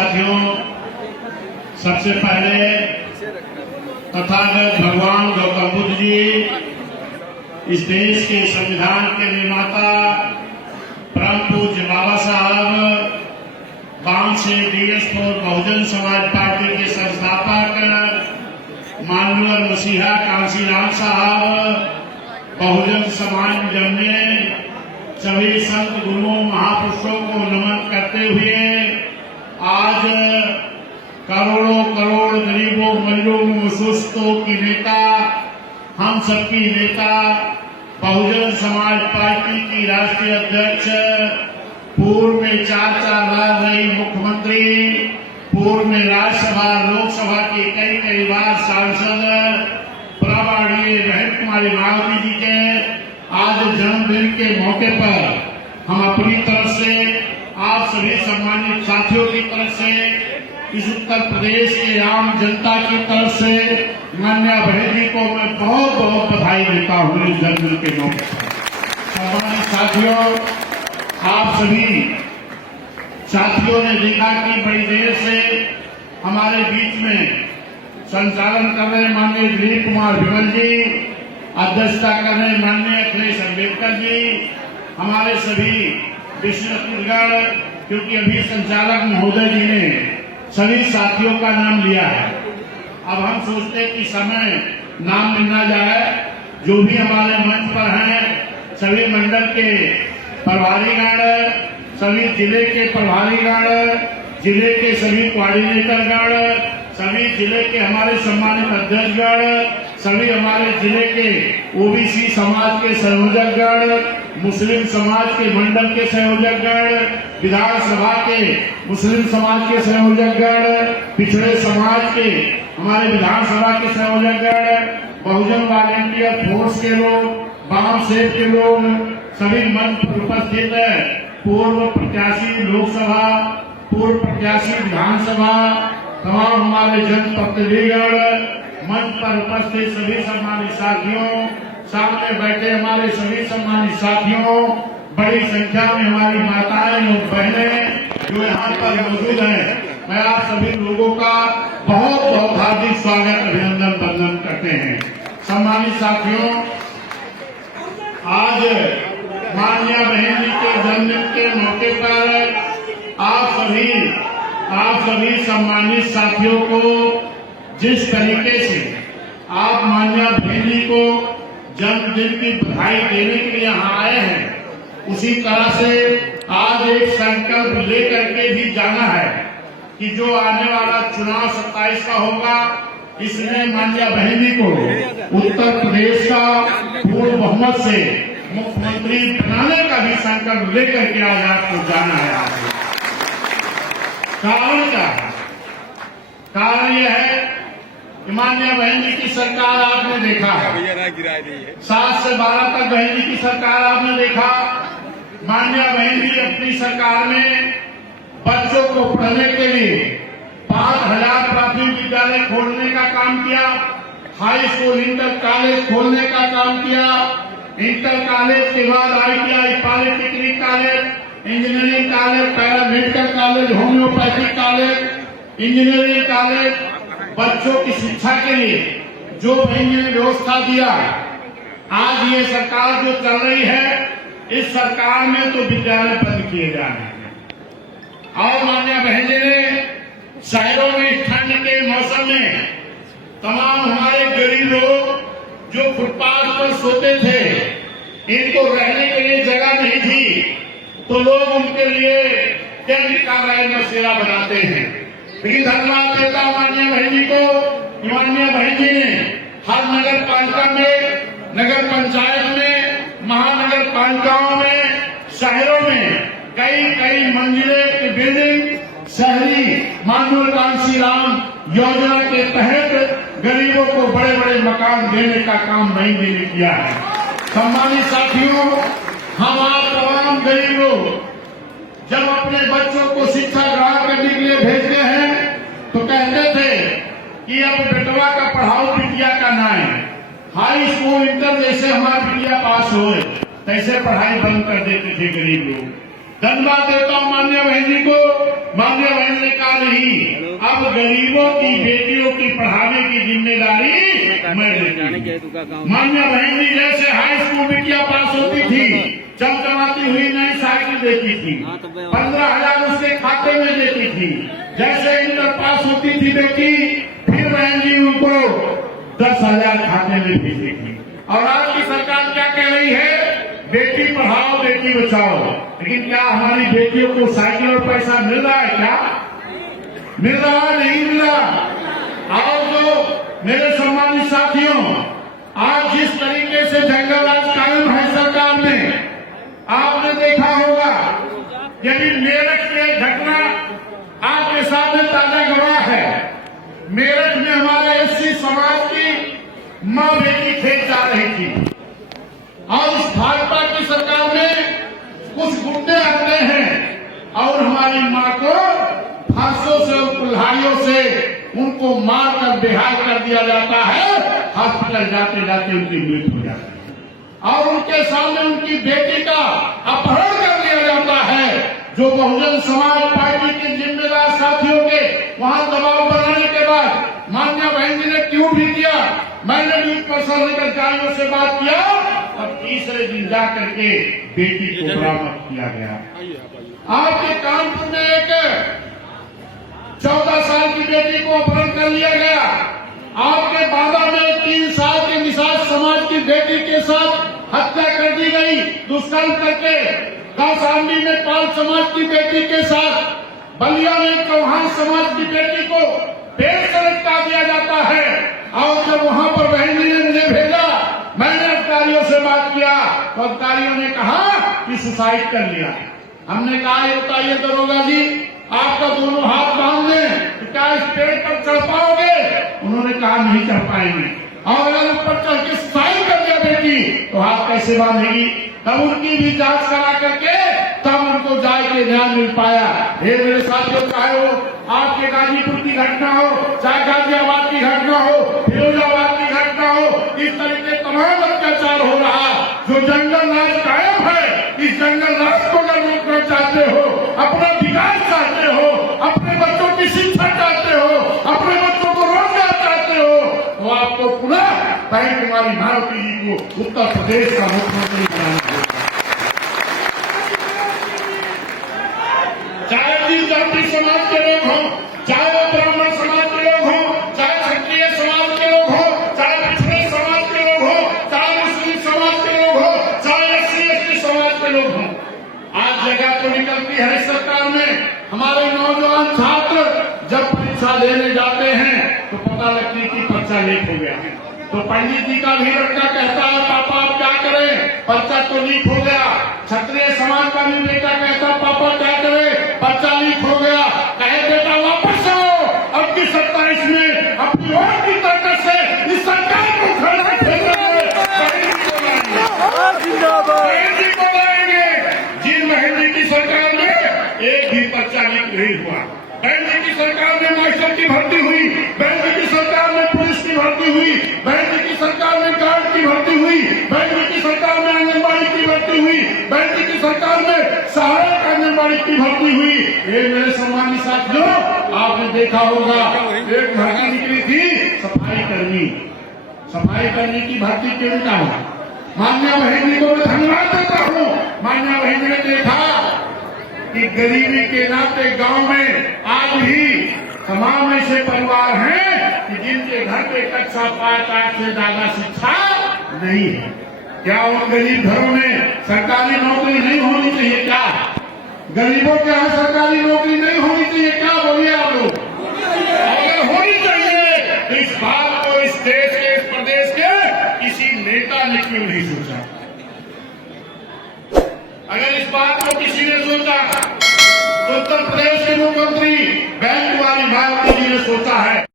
साथियों, सबसे पहले तथागत भगवान गौतम बुद्ध जी, इस देश के संविधान के निर्माता परम पूज्य बाबा साहब, गांव से DS4 बहुजन समाज पार्टी के संस्थापक माननीय मसीहा कांशीराम साहब, बहुजन समाज जमने सभी संत गुरुओं महापुरुषों को नमन करते हुए आज करोड़ों करोड़ गरीबों मजलूम सुस्तों की नेता, हम सबकी नेता, बहुजन समाज पार्टी की राष्ट्रीय अध्यक्ष, पूर्व में 4 बार रही मुख्यमंत्री, पूर्व में राज्यसभा लोकसभा के कई बार सांसद प्रभारी बहन कुमारी मायावती जी के आज जन्मदिन के मौके पर हम अपनी तरफ से आप सभी सम्मानित साथियों की तरफ से, इस उत्तर प्रदेश की आम जनता की तरफ से माननीय बहन जी को मैं बहुत बहुत बधाई देता हूँ इस जन्मदिन के मौके पर। सम्मानित साथियों, आप सभी साथियों ने देखा कि बड़ी देर से हमारे बीच में संचालन कर रहे माननीय दिलीप कुमार विमल जी, अध्यक्षता कर रहे माननीय अखिलेश अम्बेडकर जी, हमारे सभी विश्वगढ़, क्योंकि अभी संचालक महोदय जी ने सभी साथियों का नाम लिया है। अब हम सोचते कि समय नाम मिलना जाए, जो भी हमारे मंच पर हैं, सभी मंडल के प्रभारीगण, सभी जिले के प्रभारीगण, जिले के सभी कोऑर्डिनेटरगण, सभी जिले के हमारे सम्मानित अध्यक्षगण, सभी हमारे जिले के ओबीसी समाज के संयोजकगण, मुस्लिम समाज के मंडल के संयोजकगण, विधानसभा के मुस्लिम समाज के संयोजकगण, पिछड़े समाज के हमारे विधानसभा के संयोजकगण, बहुजन वॉलेंटियर फोर्स के लोग, वाम सेव के लोग, सभी मंच पर उपस्थित है, पूर्व प्रत्याशी लोकसभा, पूर्व प्रत्याशी विधानसभा, तमाम हमारे जनप्रतिनिधिगण, मंच पर उपस्थित सभी सम्मानित साथियों, सामने बैठे हमारे सभी सम्मानित साथियों, बड़ी संख्या में हमारी माताएं और बहनें जो यहाँ पर मौजूद हैं, मैं आप सभी लोगों का बहुत बहुत हार्दिक स्वागत, अभिनंदन, वंदन करते हैं। सम्मानित साथियों, आज माननीय बहन जी के जन्मदिन के मौके पर आप सभी सम्मानित साथियों को जिस तरीके से आप माननीय बहन जी को जन्मदिन की बधाई देने के लिए यहाँ आए हैं, उसी तरह से आज एक संकल्प लेकर के भी जाना है कि जो आने वाला चुनाव 27 का होगा, इसमें माननीय बहन जी को उत्तर प्रदेश का पूर्ण बहुमत से मुख्यमंत्री बनाने का भी संकल्प लेकर के आज आपको जाना है। कारण क्या है? कारण यह है कि माननीय बहन जी की सरकार आपने देखा है, 7 से 12 तक बहन जी की सरकार आपने देखा। माननीय बहन जी अपनी सरकार में बच्चों को पढ़ने के लिए 5000 प्राथमिक विद्यालय खोलने का काम किया, हाई स्कूल इंटर कॉलेज खोलने का काम किया, इंटर कॉलेज के बाद ITI polytechnic college, engineering college, paramedical college, homeopathic college, engineering college, बच्चों की शिक्षा के लिए जो बहन जी ने व्यवस्था दिया। आज ये सरकार जो चल रही है, इस सरकार में तो विद्यालय बंद किए जा रहे हैं और माननीय बहन जी ने शहरों में ठंड के मौसम में तमाम हमारे गरीब लोग जो फुटपाथ पर सोते थे, इनको रहने के लिए जगह नहीं थी, तो लोग उनके लिए टेंट का रैन बसेरा बनाते हैं। लेकिन धन्यवाद देता हूं माननीय बहन जी को, माननीय बहन जी ने हर नगर पालिका में, नगर पंचायत में, महानगर पालिकाओं में, शहरों में कई मंजिले की बिल्डिंग शहरी माननीय कांशीराम योजना के तहत गरीबों को बड़े बड़े मकान देने का काम नहीं देने किया है। सम्मानित साथियों, हम आप तमाम गरीब लोग जब अपने बच्चों को शिक्षा ग्रहण करने के लिए भेजते हैं तो कहते थे कि अब बेटवा का पढ़ाओ बिटिया का ना है, हाई स्कूल इंटर जैसे हमारी बिटिया पास हो तैसे पढ़ाई बंद कर देते थे गरीब लोग। धन्यवाद देता हूँ मान्य बहन जी को। मान्य बहन ने कहा नहीं, अब गरीबों की बेटियों की पढ़ाने की जिम्मेदारी मैं लेती। मान्य बहन जी जैसे हाई स्कूल बिटिया पास होती थी, चमचमाती हुई नई साइकिल देती थी, 15,000 उसके खाते में देती थी। जैसे इंटर पास होती थी बेटी, फिर बहन जी उनको 10,000 खाते में भेजती थी। और आज की सरकार क्या कह रही है, बेटी पढ़ाओ बेटी बचाओ। लेकिन क्या हमारी बेटियों को साइकिल और पैसा मिल रहा है? क्या मिल रहा? नहीं मिल रहा। और जो मेरे सम्मानित साथियों, आज जिस तरीके से जंगल राज कायम है सरकार में, आपने देखा होगा, यदि मेरठ की घटना आपके सामने ताजा गवाह है। मेरठ में हमारे एससी समाज की मां बेटी खेत जा रही थी और इस भाजपा की सरकार में कुछ गुंडे आते हैं और हमारी मां को फांसों से और कुल्हाड़ियों से उनको मारकर बेहाल कर दिया जाता है। हॉस्पिटल जाते जाते उनकी मृत्यु हो जाती है और उनके सामने उनकी बेटी का अपहरण कर लिया जाता है। जो बहुजन समाज पार्टी के जिम्मेदार साथियों के वहां दबाव बनाने के बाद मान्य बहन जी ने क्यों भी किया, मैंने भी प्रशासनिक अधिकारियों से बात किया। अब तीसरे दिन जाकर के बेटी को बरामद किया गया। आपके कानपुर में एक 14 साल की बेटी को अपहरण कर लिया गया। आपके बाबा में 3 साल के निषाद समाज की बेटी के साथ हत्या कर दी गई, दुष्कर्म करके। कौशाम्बी में पाल समाज की बेटी के साथ, बलिया में चौहान समाज की बेटी को पेड़ से लटका दिया जाता है। और जब वहां पर बहन जी ने मुझे भेजा, मैंने अधिकारियों से बात किया तो अधिकारियों ने कहा कि सुसाइड कर लिया। हमने कहा ये बताइए दरोगा जी, आपका दोनों हाथ बांध दें, क्या इस पेड़ पर चढ़ पाओगे? उन्होंने कहा नहीं चढ़ पाएंगे। और अगर ऊपर चढ़ के सुसाइड कर लिया बेटी तो हाथ कैसे बांधेगी? तब उनकी भी जांच करा करके तब उनको जाए के ध्यान मिल पाया। ये मेरे साथियों, चाहे वो आपके गाजीपुर की घटना हो, चाहे गाजियाबाद की घटना हो, फिरोजाबाद की घटना हो, इस तरीके तमाम अत्याचार हो रहा। जो जंगल राज कायम है, इस जंगल राज को अगर रोकना चाहते हो, अपना विकास चाहते हो, अपने बच्चों की शिक्षा चाहते हो, अपने बच्चों को रोजगार चाहते हो, तो आपको पुनः बहन कुमारी मायावती जी को उत्तर प्रदेश का मुख्यमंत्री बनाना होगा। चाहे जिस जाति समाज के लोग हों, चाहे वो ब्राह्मण समाज के लोग हों, चाहे क्षत्रिय समाज के लोग हों, चाहे पिछड़े समाज के लोग हों, चाहे मुस्लिम समाज के लोग हों, चाहे SC/ST समाज के लोग हों, आज जगह तो निकलती है सरकार में। हमारे नौजवान छात्र जब परीक्षा देने जाते हैं तो पता लगती है कि पर्चा लीक हो गया है। तो पंडित जी का भी लड़का कहता है पापा आप क्या करें, पर्चा तो लीक हो गया। क्षत्रिय समाज का भी बेटा कहता पापा क्या करें, पर्चा लीक हो गया। कहे बेटा वापस आओ, अब की 27 में अपनी वोट की ताकत से इस सरकार को खड़ा जिन बहन जी की सरकार में एक भी पर्चा लीक नहीं हुआ। बहन जी की सरकार में मास्टर की भर्ती हुई, बहन जी की सरकार में पुलिस की भर्ती हुई, बहन जी की सरकार में गार्ड की भर्ती हुई, बहन जी की सरकार में आंगनबाड़ी की भर्ती हुई, बहन जी की सरकार में सहायक आंगनबाड़ी की भर्ती हुई। ये मेरे सम्मानित साथियों, आपने देखा होगा एक भर्ती निकली थी सफाई कर्मी। सफाई कर्मी की भर्ती क्यों निकाला हुआ? मान्य बहन जी को मैं धन्यवाद देता हूँ। मान्य बहन ने देखा कि गरीबी के नाते गांव में आज भी तमाम ऐसे परिवार हैं कि जिनके घर पे कक्षा 5-8 से ज्यादा शिक्षा नहीं है। क्या उन गरीब घरों में सरकारी नौकरी नहीं होनी चाहिए? क्या गरीबों के यहाँ सरकारी नौकरी नहीं होनी चाहिए? क्या बोलिए आप लोग? अगर होनी चाहिए तो इस बात को इस देश के, इस प्रदेश के किसी नेता ने क्यों नहीं सोचा? अगर इस बात को किसी ने सोचा तो उत्तर प्रदेश के मुख्यमंत्री बहन कुमारी मायावती जी ने सोचा है।